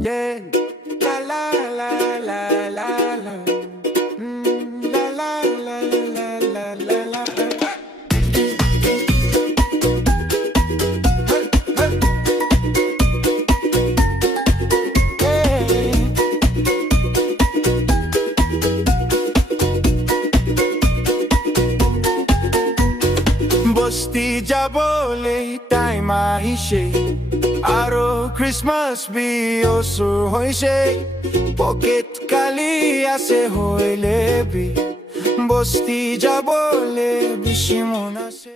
Yeah. La la la la la la. La la la la la la la. Hey. বস্তি যাবলে টাইম আহিছে আৰু ক্ৰিছমাছ বিঅচুৰ হৈছে পকেট কালি আছে হৈলে বি বস্তি যাবলে বেছি মন আছে।